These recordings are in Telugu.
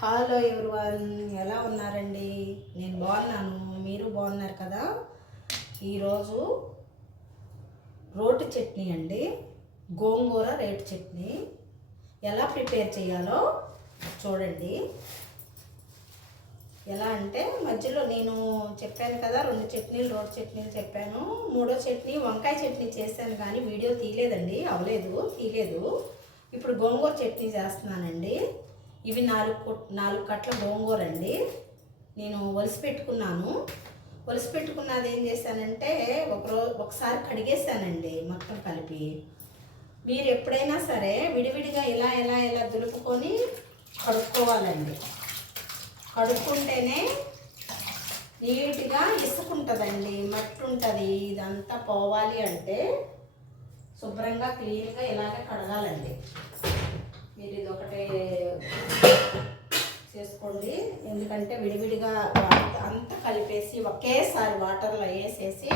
హలో ఎవ్రీవన్, ఎలా ఉన్నారండి? నేను బాగున్నాను, మీరు బాగున్నారు కదా? ఈరోజు రోటి చట్నీ అండి, గోంగూర రేటు చట్నీ ఎలా ప్రిపేర్ చేయాలో చూడండి. ఎలా అంటే మధ్యలో నేను చెప్పాను కదా, 2 చట్నీలు రోటి చట్నీలు చెప్పాను. 3వ చట్నీ వంకాయ చట్నీ చేశాను కానీ వీడియో తీయలేదు. ఇప్పుడు గోంగూర చట్నీ చేస్తున్నానండి. ఇవి 4 కట్టల గోంగూర అండి. నేను ఒలిసి పెట్టుకున్నది ఏం చేశానంటే ఒకసారి కడిగేసానండి మొత్తం కలిపి. మీరు ఎప్పుడైనా సరే విడివిడిగా ఇలా దులుపుకొని కడుక్కోవాలండి. కడుక్కుంటేనే నీట్గా ఇసుకుంటుందండి, మట్టి ఉంటుంది. ఇదంతా పోవాలి అంటే శుభ్రంగా క్లీన్గా ఇలాగే కడగాలండి. మీరు ఇది ఒకటే చేసుకోండి, ఎందుకంటే విడివిడిగా అంతా కలిపేసి ఒకేసారి వాటర్లో వేసేసి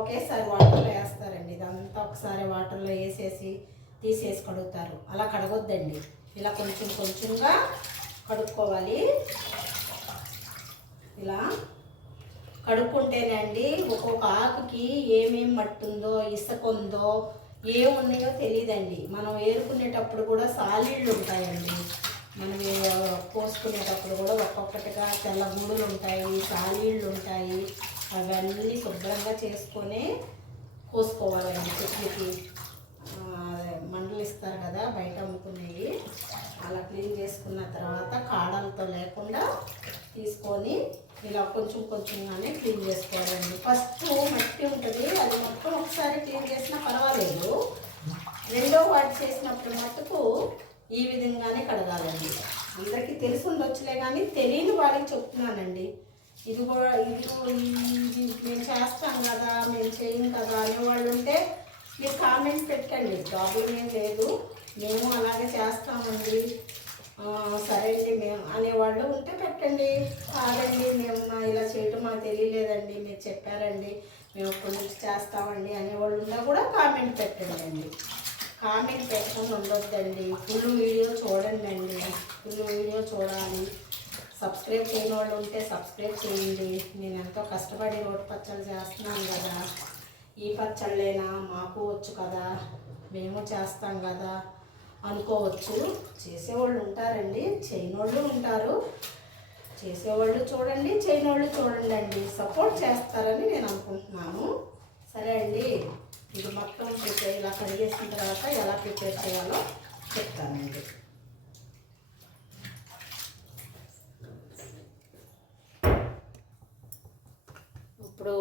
ఒకేసారి వాటర్లో వేస్తారండి. ఇదంతా ఒకసారి వాటర్లో వేసేసి తీసేసి కడుగుతారు. అలా కడగొద్దండి, ఇలా కొంచెంగా కడుక్కోవాలి. ఇలా కడుక్కుంటేనే అండి ఒక్కొక్క ఆకుకి ఏమేమి మట్టి ఉందో, ఇసుక ఉందో, ఏమున్నాయో తెలియదండి. మనం ఏరుకునేటప్పుడు కూడా సాలీళ్ళు ఉంటాయండి. మనం కోసుకునేటప్పుడు కూడా ఒక్కొక్కటిగా తెల్ల గూడులు ఉంటాయి, సాలీళ్ళు ఉంటాయి. అవన్నీ శుభ్రంగా చేసుకొని కోసుకోవాలండి. చెట్లకి మండలు ఇస్తారు కదా బయట అమ్ముకునేవి, అలా క్లీన్ చేసుకున్న తర్వాత కాడలతో లేకుండా తీసుకొని ఇలా కొంచెంగానే క్లీన్ చేసుకోవాలండి. ఫస్ట్ మట్టి ఉంటుంది, అది మొత్తం ఒకసారి క్లీన్ చేసినా పర్వాలేదు. రెండో వాటి చేసినప్పుడు మట్టుకు ఈ విధంగానే కడగాలండి. అందరికీ తెలిసి ఉండొచ్చులే కానీ తెలియని వాళ్ళకి చెప్తున్నానండి. ఇది మేము చేస్తాం కదా, మేము చేయం కదా అనేవాళ్ళు ఉంటే మీరు కామెంట్ పెట్టండి, ప్రాబ్లం ఏం లేదు. మేము అలాగే చేస్తామండి, సరే అండి మేము అనేవాళ్ళు ఉంటే పెట్టండి. కాదండి మేము ఇలా చేయటం మాకు తెలియలేదండి, మీరు చెప్పారండి, మేము ఇప్పటి నుంచి చేస్తామండి అనేవాళ్ళు ఉన్నా కూడా కామెంట్ పెట్టండి. కామెంట్ పెట్టకుండా ఉండొద్దండి, ఫుల్ వీడియో చూడండి. ఫుల్ వీడియో చూడాలి. సబ్స్క్రైబ్ చేయని వాళ్ళు ఉంటే సబ్స్క్రైబ్ చేయండి. నేను ఎంతో కష్టపడి రోటి పచ్చళ్ళు చేస్తున్నాను కదా, ఈ పచ్చళ్ళైనా మాకు వచ్చు కదా, మేము చేస్తాం కదా అనుకోవచ్చు. చేసేవాళ్ళు ఉంటారండి, చేయనోళ్ళు ఉంటారు. చేసేవాళ్ళు చూడండి, చేయనోళ్ళు చూడండి అండి. సపోర్ట్ చేస్తారని నేను అనుకుంటున్నాను. సరే అండి, ఇది మొత్తం ఇలా కడిగేసిన తర్వాత ఎలా ప్రిపేర్ చేయాలో చెప్తానండి. ఇప్పుడు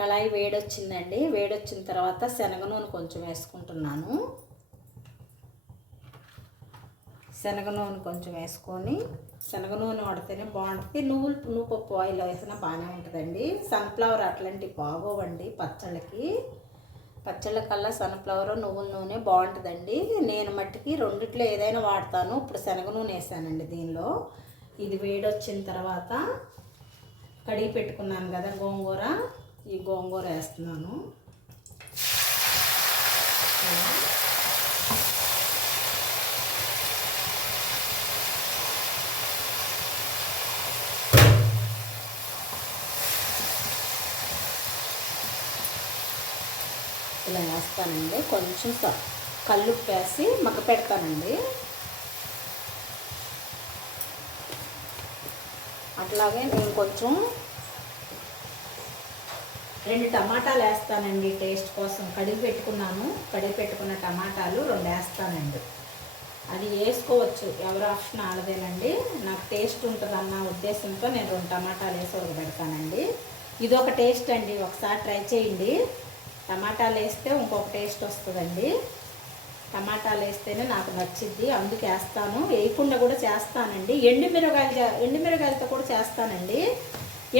కళాయి వేడొచ్చిందండి. వేడొచ్చిన తర్వాత శనగ నూనె కొంచెం వేసుకుంటున్నాను. శనగ నూనె కొంచెం వేసుకొని, శనగ నూనె వాడితేనే బాగుంటుంది. నువ్వు పప్పు ఆయిల్ వేసినా బాగానే ఉంటుందండి. సన్ఫ్లవర్ అట్లాంటివి బాగోవండి పచ్చళ్ళకల్లా సన్ఫ్లవర్ నువ్వుల నూనె బాగుంటుందండి. నేను మట్టికి రెండిట్లో ఏదైనా వాడతాను. ఇప్పుడు శనగ నూనె వేసానండి దీనిలో. ఇది వేడొచ్చిన తర్వాత కడిగి పెట్టుకున్నాను కదా గోంగూర, ఈ గోంగూర వేస్తున్నాను. ఇలా వేస్తానండి. కొంచెం కల్లుప్పు వేసి మగ్గ పెడతానండి. అట్లాగే నేను కొంచెం 2 టమాటాలు వేస్తానండి టేస్ట్ కోసం. కడిగి పెట్టుకున్న టమాటాలు 2 వేస్తానండి. అది వేసుకోవచ్చు, ఎవరి ఆప్షన్ వాళ్ళదేనండి. నాకు టేస్ట్ ఉంటుందన్న ఉద్దేశంతో నేను 2 టమాటాలు వేసి ఉడకబెడతానండి. ఇదొక టేస్ట్ అండి, ఒకసారి ట్రై చేయండి. టమాటాలు వేస్తే ఇంకొక టేస్ట్ వస్తుందండి. టమాటాలు వేస్తేనే నాకు నచ్చిద్ది, అందుకు వేస్తాను. వేయకుండా కూడా చేస్తానండి. ఎండుమిరగాయలతో కూడా చేస్తానండి.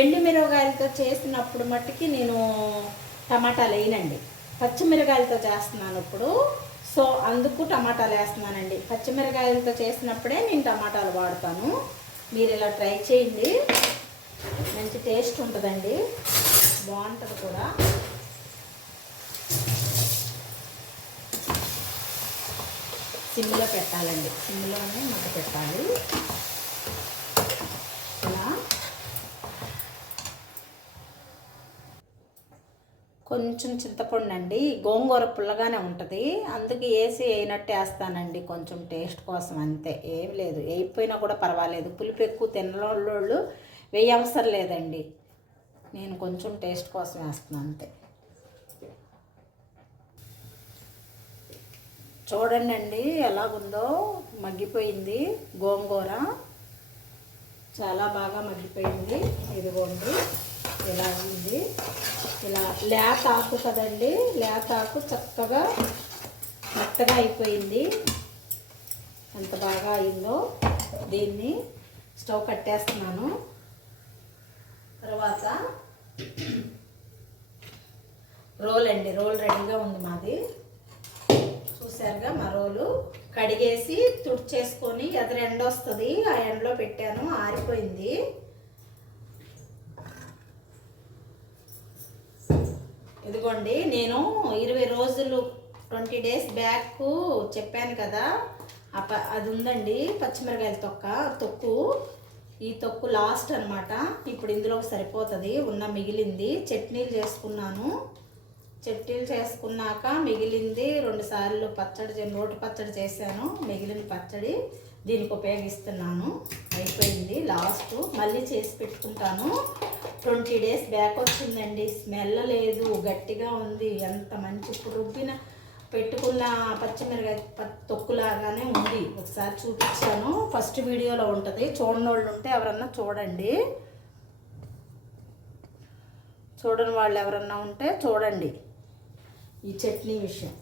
ఎండుమిరగాయలతో చేసినప్పుడు మట్టుకి నేను టమాటాలు వేయనండి, పచ్చిమిరకాయలతో చేస్తున్నాను ఇప్పుడు. సో అందుకు టమాటాలు వేస్తున్నానండి. పచ్చిమిరకాయలతో చేసినప్పుడే నేను టమాటాలు వాడతాను. మీరు ఇలా ట్రై చేయండి, మంచి టేస్ట్ ఉంటుందండి, బాగుంటుంది కూడా. సిమ్లో పెట్టాలండి, సిమ్లోనే మగ్గ పెట్టాలి. ఇలా కొంచెం చింతపండు అండి, గోంగూర పుల్లగానే ఉంటుంది, అందుకే వేసి వేయనట్టు వేస్తానండి కొంచెం టేస్ట్ కోసం, అంతే, ఏం లేదు. వేయిపోయినా కూడా పర్వాలేదు, పులుపు ఎక్కువ తినలోళ్ళు వేయ అవసరం లేదండి, నేను కొంచెం టేస్ట్ కోసం వేస్తున్నాను అంతే. చూడండి అండి ఎలాగుందో, మగ్గిపోయింది గోంగూర, చాలా బాగా మగ్గిపోయింది. ఇదిగోండి ఇలా ఉంది, ఇలా లేత ఆకు కదండి, లేత ఆకు చక్కగా మెత్తగా అయిపోయింది. ఎంత బాగా అయిందో. దీన్ని స్టవ్ కట్టేస్తున్నాను. తర్వాత రోల్ అండి, రోల్ రెడీగా ఉంది మాది, చూసారుగా. మా రోలు కడిగేసి తుడిచేసుకొని ఎదురు ఎండ వస్తుంది, ఆ ఎండలో పెట్టాను, ఆరిపోయింది. ఇదిగోండి, నేను 20 రోజులు 20 డేస్ బ్యాక్ చెప్పాను కదా, అది ఉందండి పచ్చిమిరకాయల తొక్కు. ఈ తొక్కు లాస్ట్ అనమాట, ఇప్పుడు ఇందులో సరిపోతుంది. మిగిలింది చట్నీలు చేసుకున్నాను. చట్నీలు చేసుకున్నాక మిగిలింది 2 సార్లు రోటి పచ్చడి చేశాను. మిగిలిన పచ్చడి దీనికి ఉపయోగిస్తున్నాను. అయిపోయింది లాస్ట్, మళ్ళీ చేసి పెట్టుకుంటాను. 20 డేస్ బ్యాక్ వచ్చిందండి, స్మెల్ లేదు, గట్టిగా ఉంది, ఎంత మంచి. ఇప్పుడు పెట్టుకున్న పచ్చిమిరకాయ తొక్కులాగానే ఉంది. ఒకసారి చూపించాను, ఫస్ట్ వీడియోలో ఉంటుంది, చూడని వాళ్ళు ఉంటే ఎవరన్నా చూడండి, చూడని వాళ్ళు ఎవరన్నా ఉంటే చూడండి. ఈ చట్నీ విషయం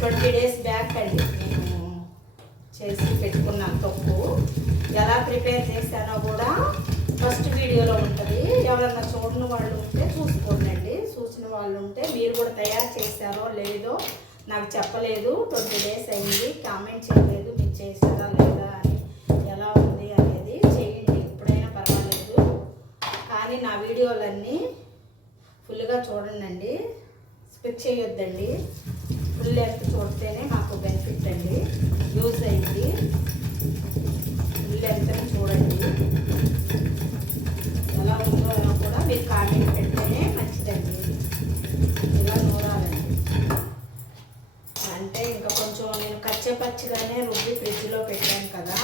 20 డేస్ బ్యాక్ అండి నేను చేసి పెట్టుకున్నాను. తొక్కు ఎలా ప్రిపేర్ చేశానో కూడా ఫస్ట్ వీడియోలో ఉంటుంది, ఎవరన్నా చూడని వాళ్ళు ఉంటే చూసుకోండి. చూసిన వాళ్ళు ఉంటే మీరు కూడా తయారు చేశారో లేదో నాకు చెప్పలేదు, 20 డేస్ అయింది, కామెంట్ చేయలేదు మీరు చేశారా లేదా అని, ఎలా ఉంది అనేది చేయండి, ఎప్పుడైనా పర్వాలేదు. కానీ నా వీడియోలన్నీ ఫుల్గా చూడండి, స్కిప్ చేయొద్దండి. ఫుల్ లెంత్ చూడితేనే మాకు బెనిఫిట్ అండి, యూజ్ అయింది. ఫుల్ లెంత్ని చూడండి, ఎలా ఉందో కూడా మీరు కామెంట్ పెడితేనే మంచిదండి. ఇలా నూరాలండి, అంటే ఇంకా కొంచెం నేను పచ్చిగానే రుబ్బి ఫ్రిడ్జ్లో పెట్టాను కదా,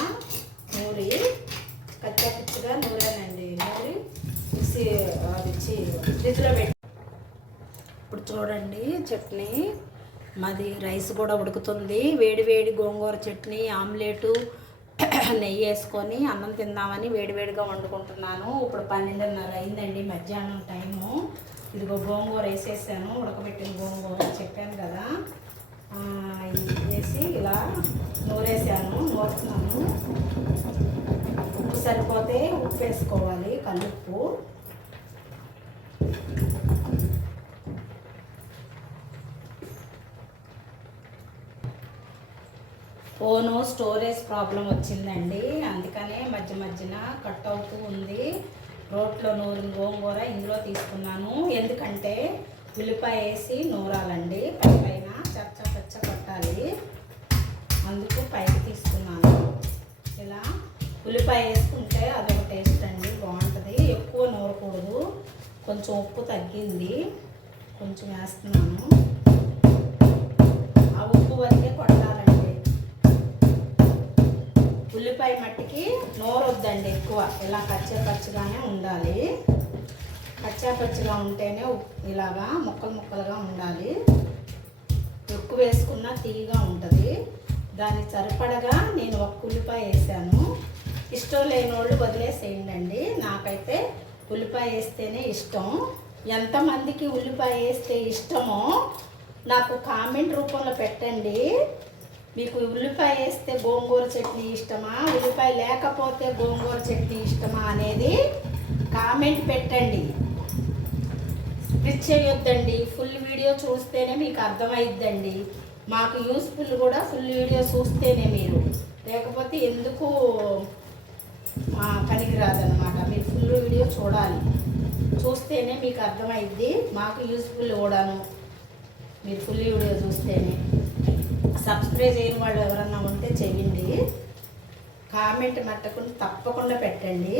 నూరి పచ్చిగా నూరానండి, నూరి ఫ్రిడ్జ్లో పెట్టి. ఇప్పుడు చూడండి చట్నీ మాది, రైస్ కూడా ఉడుకుతుంది. వేడి గోంగూర చట్నీ, ఆమ్లెటు, నెయ్యి వేసుకొని అన్నం తిందామని వేడిగా వండుకుంటున్నాను. ఇప్పుడు 12:30 అయిందండి, మధ్యాహ్నం టైము. ఇదిగో గోంగూర వేసేసాను, ఉడకబెట్టిన గోంగూర చెప్పాను కదా, వేసి ఇలా నూరేసాను, నూరుతున్నాను. ఉప్పు సరిపోతే ఉప్పు వేసుకోవాలి, కల్లుప్పు. ఫోను స్టోరేజ్ ప్రాబ్లం వచ్చిందండి, అందుకనే మధ్యన కట్ అవుతూ ఉంది. రోట్లో నూరిన గోంగూర ఇందులో తీసుకున్నాను, ఎందుకంటే ఉల్లిపాయ వేసి నూరాలండి, పైన చచ్చ కొట్టాలి, అందుకు పైకి తీసుకున్నాను. ఇలా ఉల్లిపాయ వేసుకుంటే అదొక టేస్ట్ అండి, బాగుంటుంది. ఎక్కువ నూరకూడదు, కొంచెం ఉప్పు తగ్గింది, కొంచెం వేస్తున్నాను. ఆ ఉప్పు వరకే కొట్టాలండి, ఉల్లిపాయ మట్టికి నూరొద్దండి ఎక్కువ, ఇలా పచ్చిగానే ఉండాలి. పచ్చిగా ఉంటేనే ఇలాగా ముక్కలుగా ఉండాలి. ఎక్కువ వేసుకున్నా తీయగా ఉంటుంది. దాన్ని సరిపడగా నేను ఒక ఉల్లిపాయ వేసాను. ఇష్టం లేని వాళ్ళు వదిలేసేయండి, నాకైతే ఉల్లిపాయ వేస్తేనే ఇష్టం. ఎంతమందికి ఉల్లిపాయ వేస్తే ఇష్టమో నాకు కామెంట్ రూపంలో పెట్టండి. మీకు ఉల్లిపాయ వేస్తే గోంగూర చట్నీ ఇష్టమా, ఉల్లిపాయ లేకపోతే గోంగూర చట్నీ ఇష్టమా అనేది కామెంట్ పెట్టండి. స్కిప్ చేయొద్దండి, ఫుల్ వీడియో చూస్తేనే మీకు అర్థమైద్దండి. మాకు యూస్ఫుల్ కూడా ఫుల్ వీడియో చూస్తేనే, మీరు లేకపోతే ఎందుకు పనికిరాదనమాట. మీరు ఫుల్ వీడియో చూడాలి, చూస్తేనే మీకు అర్థమైద్ది, మాకు యూస్ఫుల్ కూడాను మీరు ఫుల్ వీడియో చూస్తేనే. సబ్స్క్రైబ్ చేయని వాళ్ళు ఎవరన్నా ఉంటే చెయ్యండి. కామెంట్ మట్టకుండా తప్పకుండా పెట్టండి.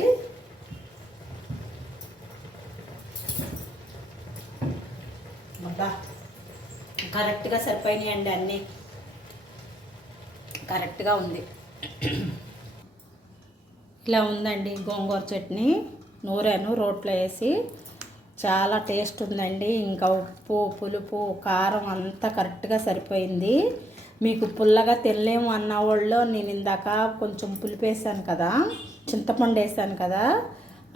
అబ్బా కరెక్ట్గా సరిపోయినాయండి, అన్నీ కరెక్ట్గా ఉంది. ఇలా ఉందండి గోంగూర చట్నీ. నూరాను రోట్లో వేసి, చాలా టేస్ట్ ఉందండి. ఇంకా ఉప్పు పులుపు కారం అంతా కరెక్ట్గా సరిపోయింది. మీకు పుల్లగా తినలేము అన్న వాళ్ళు నేను ఇందాక కొంచెం పులుపు వేసాను కదా, చింతపండు వేసాను కదా,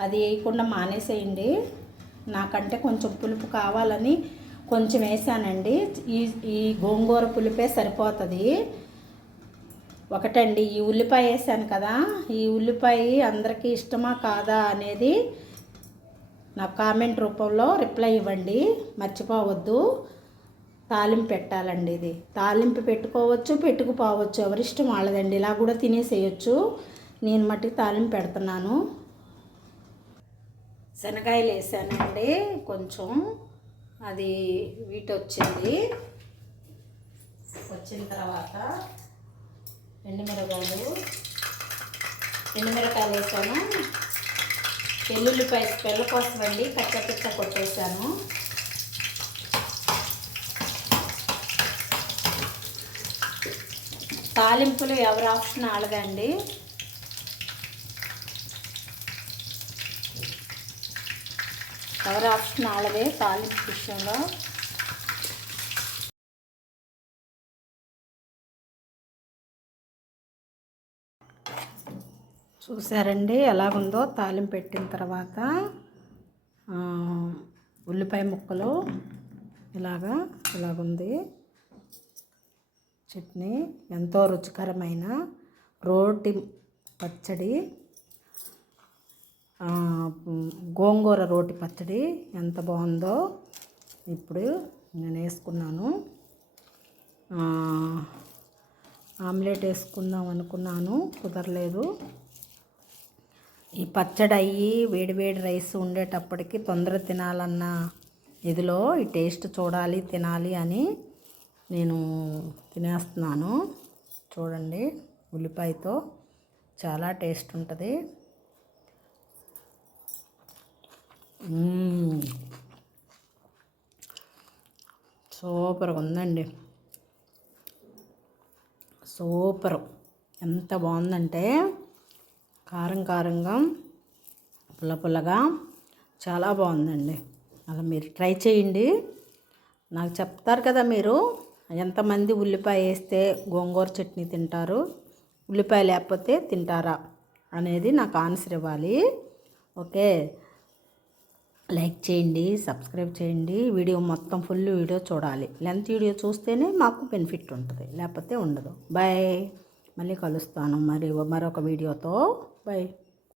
అది వేయకుండా మానేసేయండి. నాకంటే కొంచెం పులుపు కావాలని కొంచెం వేసానండి. ఈ గోంగూర పులుపే సరిపోతుంది. ఒకటండి, ఈ ఉల్లిపాయ వేసాను కదా, ఈ ఉల్లిపాయ అందరికీ ఇష్టమా కాదా అనేది నాకు కామెంట్ రూపంలో రిప్లై ఇవ్వండి, మర్చిపోవద్దు. తాలింపు పెట్టాలండి. ఇది తాలింపు పెట్టుకోవచ్చు, పెట్టుకుపోవచ్చు, ఎవరిష్టం వాళ్ళదండి. ఇలా కూడా తినేసేయచ్చు. నేను మట్టుకు తాలింపు పెడుతున్నాను. శనగాయలు వేసానండి కొంచెం, అది వీటి వచ్చింది. వచ్చిన తర్వాత ఎండుమిరకాయలు వేసాను. వెల్లుల్లిపాయ స్మెల్ కోసం అండి కచ్చపిచ్చ కొట్టేసాను. తాలింపులు ఎవరి ఆప్షన్ ఆడదండి. ఎవరి ఆప్షన్ ఆడదే తాలింపు విషయంలో. చూసారండి ఎలాగుందో. తాలింపు పెట్టిన తర్వాత ఉల్లిపాయ ముక్కలు ఇలాగుంది. చట్నీ ఎంతో రుచికరమైన రోటి పచ్చడి, గోంగూర రోటి పచ్చడి ఎంత బాగుందో. ఇప్పుడు నేను వేసుకున్నాను. ఆమ్లెట్ వేసుకుందాం అనుకున్నాను, కుదరలేదు. ఈ పచ్చడి అయ్యి వేడివేడి రైస్ ఉండేటప్పటికి తొందర తినాలన్న ఇదిలో ఈ టేస్ట్ చూడాలి, తినాలి అని నేను తినేస్తున్నాను. చూడండి, ఉల్లిపాయతో చాలా టేస్ట్ ఉంటుంది. సూపర్గా ఉందండి, సూపర్. ఎంత బాగుందంటే కారం కారంగా, పుల్ల పుల్లగా చాలా బాగుందండి. అలా మీరు ట్రై చేయండి. నాకు చెప్తారు కదా మీరు ఎంతమంది ఉల్లిపాయ వేస్తే గోంగూర చట్నీ తింటారు, ఉల్లిపాయ లేకపోతే తింటారా అనేది నాకు ఆన్సర్ ఇవ్వాలి. ఓకే, లైక్ చేయండి, సబ్స్క్రైబ్ చేయండి. వీడియో మొత్తం ఫుల్ వీడియో చూడాలి. లెంత్ వీడియో చూస్తేనే మాకు బెనిఫిట్ ఉంటుంది, లేకపోతే ఉండదు. బాయ్. మళ్ళీ కలుస్తాను మరొక వీడియోతో. బాయ్.